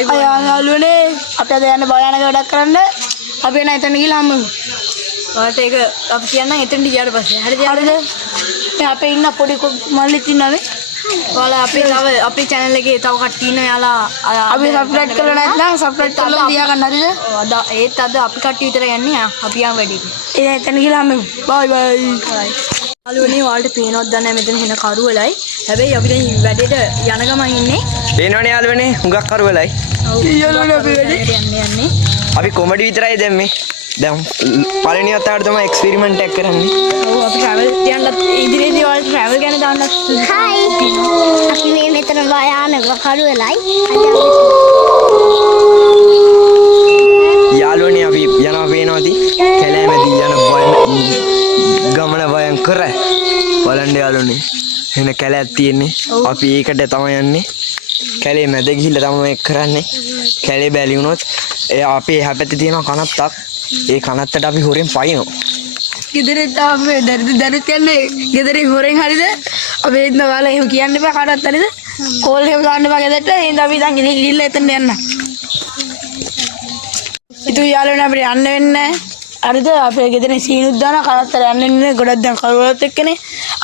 යාළුවනේ අපි අද යන්න භයානක වැඩක් කරන්න අපි එන එතන ගිහලා හම්බෙමු. ඔයාලට ඒක අපි කියන්නම් එතනට ගියාට පස්සේ. හරිද? මේ අපේ ඉන්න පොඩි මල්ලිත් ඉන්නනේ. ඔයාලා අපේ channel එකේ තව කට්ටිය ඉන්න යාලා අපි subscribe කරලා නැත්නම් subscribe කරලා තියාගන්න හරිද? ඒත් අද අපි කට්ටිය විතර යන්නේ අපි යන් වැඩිට. එතන ගිහලා හම්බෙමු. bye bye. යාළුවනේ ඔයාලට පේනවද දන්නේ නැහැ මෙතන හින කරුවලයි. හැබැයි අපි දැන් වැඩේට යන ගමන් ඉන්නේ. පේනවනේ යාළුවනේ හුඟක් කරුවලයි. යාළුවනේ අපි වැඩේ යන්නේ. අපි කොමඩි විතරයි දැම්මේ. දැන් පළවෙනි වතාවට තමයි එක්ස්පෙරිමන්ට් එකක් කරන්නේ. ඔව් අපි travel යන්නත් ඉදිරියේදී ඔයාලට travel ගැන දාන්නත්. Hi. අපි මේ මෙතන භයානක කරුවලයි. යාළුවනේ අපි යනවා පේනවද? කැලෑමේදී යන ගමන භයංකර. බලන්න යාළුවනේ. එන කැලෑවක් තියෙන්නේ. අපි ඒකට තමයි යන්නේ. කැලේ මැද ගිහිල්ලා තමයි මේක කරන්නේ. කැලේ බැලි වුණොත් අපේ එහා පැත්තේ තියෙන කනත්තක්. ඒ කනත්තට අපි හොරෙන් පයින්නවා. ගෙදරට ආවේ දරුත් කියන්නේ ගෙදරින් හොරෙන් හරිද? අපි ඉන්න ඔයාලා එහෙම කියන්න එපා කාටවත් හරිද? කෝල් එහෙම දාන්න එපා ගෙදරට. එහෙනම් අපි දැන් ගිහිල්ලා එතන යන්න. ඉතින් යාළුවනේ අපිට යන්න වෙන්නේ හරිද? අපේ ගෙදරින් සීනුත් දාන කාටවත් යන්න වෙන්නේ ගොඩක් දැන් කරුවලත් එක්කනේ.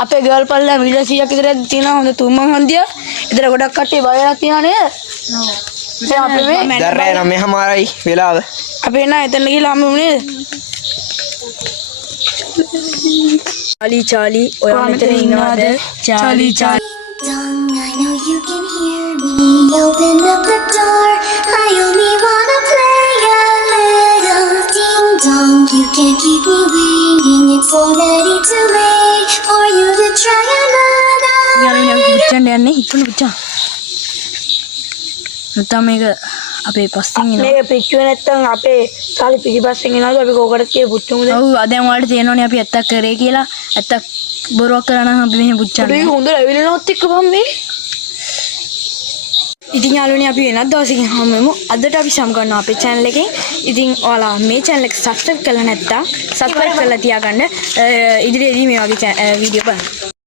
අපේ ගර්ල් පල්ලා 100ක් විතර තියෙනවා හොඳ තුන්මන් හන්දිය. ඒතර ගොඩක් කට්ටිය බයලා තියෙනවා නේද? දැන් අපි මේ දරේ නම් මෙහමාරයි වෙලාව. අපි එන එතන ගිහලා හම්බෙමු නේද? චාලි ඔයා මෙතන ඉන්නවද? Charlie Dong, I know you can hear me. Open up the door. I only wanna play a little ding dong. You can't keep me waiting. It's already too late for you to try another. යාළුවනේ අපි පුච්චන්න යන්නේ ඉක්මන පුච්චා. නැත්නම් මේක අපේ පස්සෙන් එනවා. මේක පිච්චුවේ නැත්තම් අපේ සාලි පිටිපස්සෙන් එනවාද අපි කෝකටද කිය පුච්චමුද? ඔව් දැන් ඔයාලට තේරෙනවනේ අපි ඇත්තක් කරේ කියලා. ඇත්තක් බොරුවක් කරා නම් අපි මෙහෙම පුච්චන්නේ. ඒක හොඳට ඇවිලෙනවත් එක්ක බම්මේ. ඉතින් යාළුවනේ අපි වෙනත් දවසකින් හම්බෙමු. අදට අපි සම් ගන්නවා අපේ channel එකෙන්. ඉතින් ඔයාලා මේ channel එක subscribe කරලා නැත්තම් subscribe කරලා තියාගන්න. ඉදිරියේදී මේ වගේ වීඩියෝ බලන්න.